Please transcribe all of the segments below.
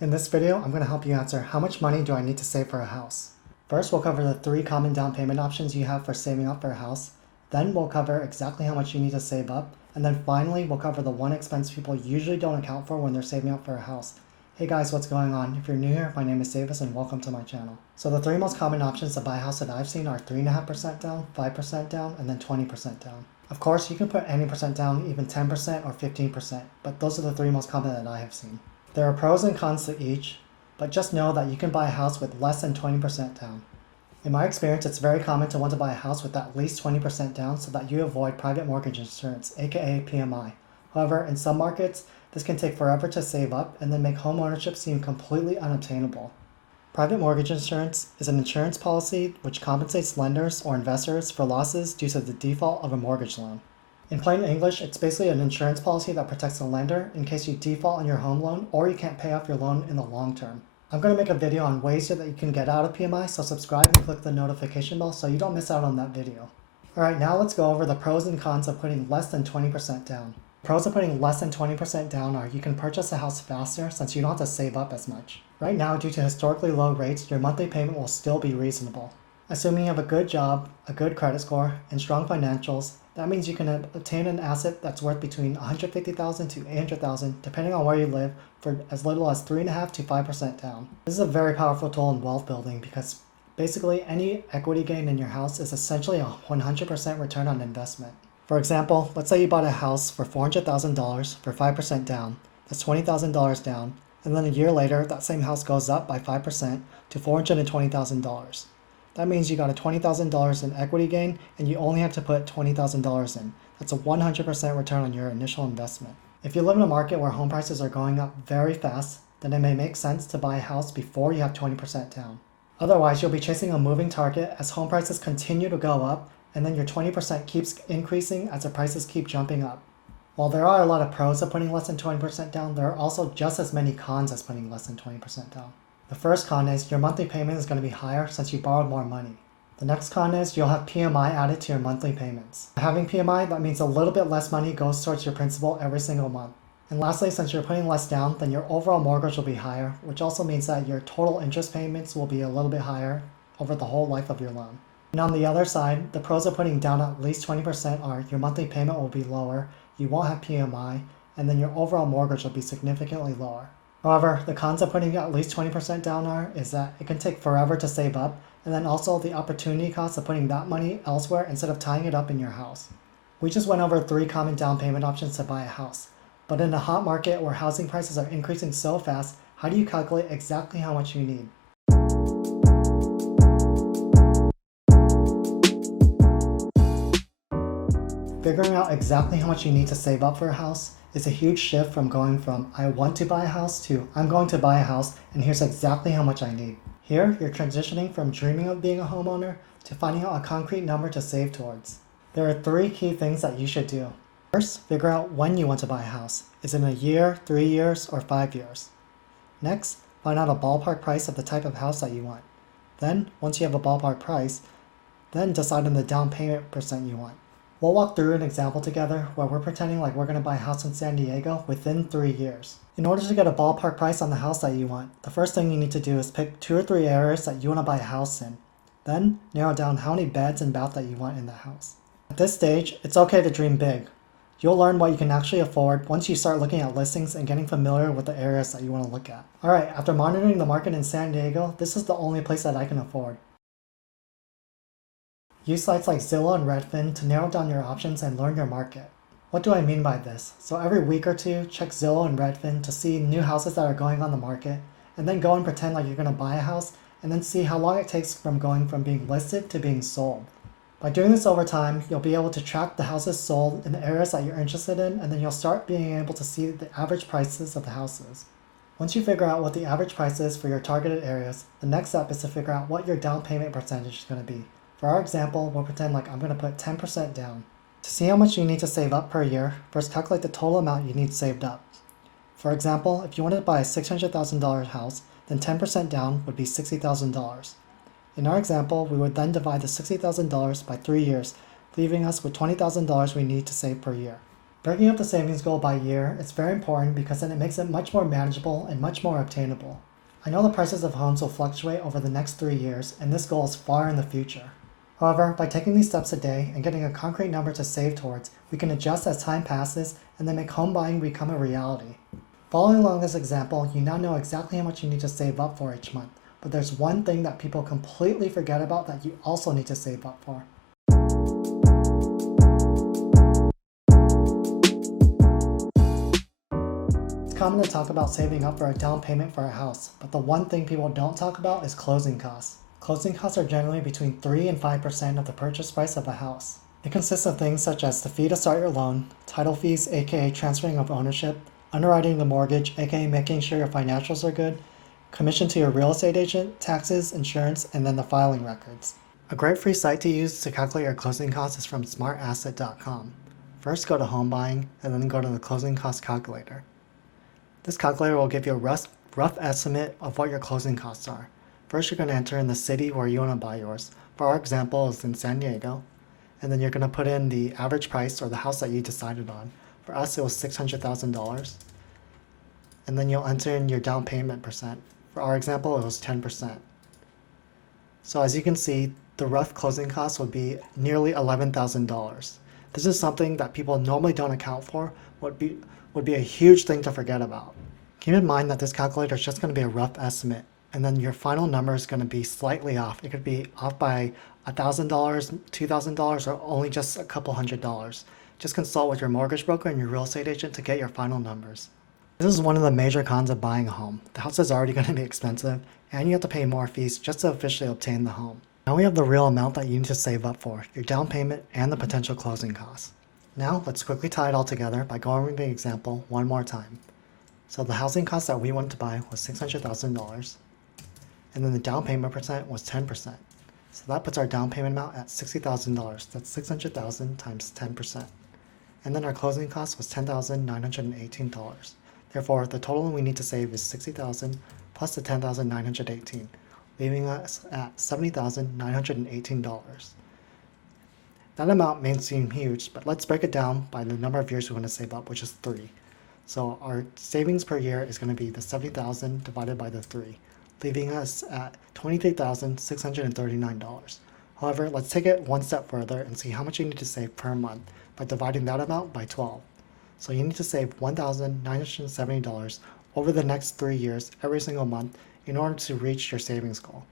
In this video, I'm going to help you answer how much money do I need to save for a house. First, we'll cover the 3 common down payment options you have for saving up for a house. Then we'll cover exactly how much you need to save up. And then finally, we'll cover the one expense people usually don't account for when they're saving up for a house. Hey guys, what's going on? If you're new here, my name is Davis and welcome to my channel. So the 3 most common options to buy a house that I've seen are 3.5% down, 5% down, and then 20% down. Of course, you can put any percent down, even 10% or 15%, but those are the 3 most common that I have seen. There are pros and cons to each, but just know that you can buy a house with less than 20% down. In my experience, it's very common to want to buy a house with at least 20% down so that you avoid private mortgage insurance, aka PMI. However, in some markets, this can take forever to save up and then make home ownership seem completely unobtainable. Private mortgage insurance is an insurance policy which compensates lenders or investors for losses due to the default of a mortgage loan. In plain English, it's basically an insurance policy that protects the lender in case you default on your home loan or you can't pay off your loan in the long term. I'm going to make a video on ways that you can get out of PMI, so subscribe and click the notification bell so you don't miss out on that video. Alright, now let's go over the pros and cons of putting less than 20% down. Pros of putting less than 20% down are you can purchase a house faster since you don't have to save up as much. Right now, due to historically low rates, your monthly payment will still be reasonable. Assuming you have a good job, a good credit score, and strong financials, that means you can obtain an asset that's worth between $150,000 to $800,000 depending on where you live for as little as 3.5% to 5% down. This is a very powerful tool in wealth building because basically any equity gain in your house is essentially a 100% return on investment. For example, let's say you bought a house for $400,000 for 5% down. That's $20,000 down, and then a year later that same house goes up by 5% to $420,000. That means you got a $20,000 in equity gain and you only have to put $20,000 in. That's a 100% return on your initial investment. If you live in a market where home prices are going up very fast, then it may make sense to buy a house before you have 20% down. Otherwise, you'll be chasing a moving target as home prices continue to go up and then your 20% keeps increasing as the prices keep jumping up. While there are a lot of pros of putting less than 20% down, there are also just as many cons as putting less than 20% down. The first con is your monthly payment is going to be higher since you borrowed more money. The next con is you'll have PMI added to your monthly payments. Having PMI, that means a little bit less money goes towards your principal every single month. And lastly, since you're putting less down, then your overall mortgage will be higher, which also means that your total interest payments will be a little bit higher over the whole life of your loan. And on the other side, the pros of putting down at least 20% are your monthly payment will be lower, you won't have PMI, and then your overall mortgage will be significantly lower. However, the cons of putting at least 20% down is that it can take forever to save up, and then also the opportunity cost of putting that money elsewhere instead of tying it up in your house. We just went over 3 common down payment options to buy a house. But in a hot market where housing prices are increasing so fast, how do you calculate exactly how much you need? Figuring out exactly how much you need to save up for a house is a huge shift from going from I want to buy a house to I'm going to buy a house and here's exactly how much I need. Here, you're transitioning from dreaming of being a homeowner to finding out a concrete number to save towards. There are 3 key things that you should do. First, figure out when you want to buy a house. Is it in a year, 3 years, or 5 years? Next, find out a ballpark price of the type of house that you want. Then, once you have a ballpark price, then decide on the down payment percent you want. We'll walk through an example together where we're pretending like we're going to buy a house in San Diego within 3 years. In order to get a ballpark price on the house that you want, the first thing you need to do is pick 2 or 3 areas that you want to buy a house in. Then, narrow down how many beds and bath that you want in the house. At this stage, it's okay to dream big. You'll learn what you can actually afford once you start looking at listings and getting familiar with the areas that you want to look at. Alright, after monitoring the market in San Diego, this is the only place that I can afford. Use sites like Zillow and Redfin to narrow down your options and learn your market. What do I mean by this? So every week or 2, check Zillow and Redfin to see new houses that are going on the market, and then go and pretend like you're going to buy a house, and then see how long it takes from going from being listed to being sold. By doing this over time, you'll be able to track the houses sold in the areas that you're interested in, and then you'll start being able to see the average prices of the houses. Once you figure out what the average price is for your targeted areas, the next step is to figure out what your down payment percentage is going to be. For our example, we'll pretend like I'm going to put 10% down. To see how much you need to save up per year, first calculate the total amount you need saved up. For example, if you wanted to buy a $600,000 house, then 10% down would be $60,000. In our example, we would then divide the $60,000 by 3 years, leaving us with $20,000 we need to save per year. Breaking up the savings goal by year is very important because then it makes it much more manageable and much more obtainable. I know the prices of homes will fluctuate over the next 3 years, and this goal is far in the future. However, by taking these steps a day and getting a concrete number to save towards, we can adjust as time passes and then make home buying become a reality. Following along this example, you now know exactly how much you need to save up for each month, but there's one thing that people completely forget about that you also need to save up for. It's common to talk about saving up for a down payment for a house, but the one thing people don't talk about is closing costs. Closing costs are generally between 3 and 5% of the purchase price of a house. It consists of things such as the fee to start your loan, title fees aka transferring of ownership, underwriting the mortgage aka making sure your financials are good, commission to your real estate agent, taxes, insurance, and then the filing records. A great free site to use to calculate your closing costs is from smartasset.com. First go to home buying and then go to the closing cost calculator. This calculator will give you a rough estimate of what your closing costs are. First, you're going to enter in the city where you want to buy yours. For our example, it's in San Diego. And then you're going to put in the average price or the house that you decided on. For us, it was $600,000. And then you'll enter in your down payment percent. For our example, it was 10%. So as you can see, the rough closing cost would be nearly $11,000. This is something that people normally don't account for, would be a huge thing to forget about. Keep in mind that this calculator is just going to be a rough estimate, and then your final number is going to be slightly off. It could be off by $1,000, $2,000, or only just a couple $100. Just consult with your mortgage broker and your real estate agent to get your final numbers. This is one of the major cons of buying a home. The house is already going to be expensive, and you have to pay more fees just to officially obtain the home. Now we have the real amount that you need to save up for, your down payment and the potential closing costs. Now let's quickly tie it all together by going over the example one more time. So the housing cost that we wanted to buy was $600,000, and then the down payment percent was 10%. So that puts our down payment amount at $60,000. That's $600,000 times 10%. And then our closing cost was $10,918. Therefore, the total we need to save is $60,000 plus the $10,918, leaving us at $70,918. That amount may seem huge, but let's break it down by the number of years we want to save up, which is 3. So our savings per year is going to be the $70,000 divided by the 3, leaving us at $23,639. However, let's take it one step further and see how much you need to save per month by dividing that amount by 12. So you need to save $1,970 over the next 3 years every single month in order to reach your savings goal.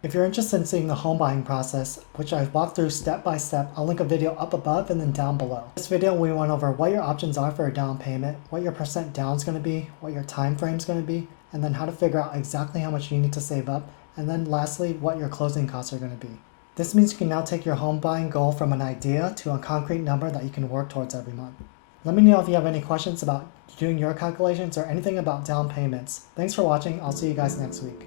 If you're interested in seeing the home buying process, which I've walked through step by step, I'll link a video up above and then down below. In this video, we went over what your options are for a down payment, what your percent down is going to be, what your time frame is going to be, and then how to figure out exactly how much you need to save up, and then lastly, what your closing costs are going to be. This means you can now take your home buying goal from an idea to a concrete number that you can work towards every month. Let me know if you have any questions about doing your calculations or anything about down payments. Thanks for watching. I'll see you guys next week.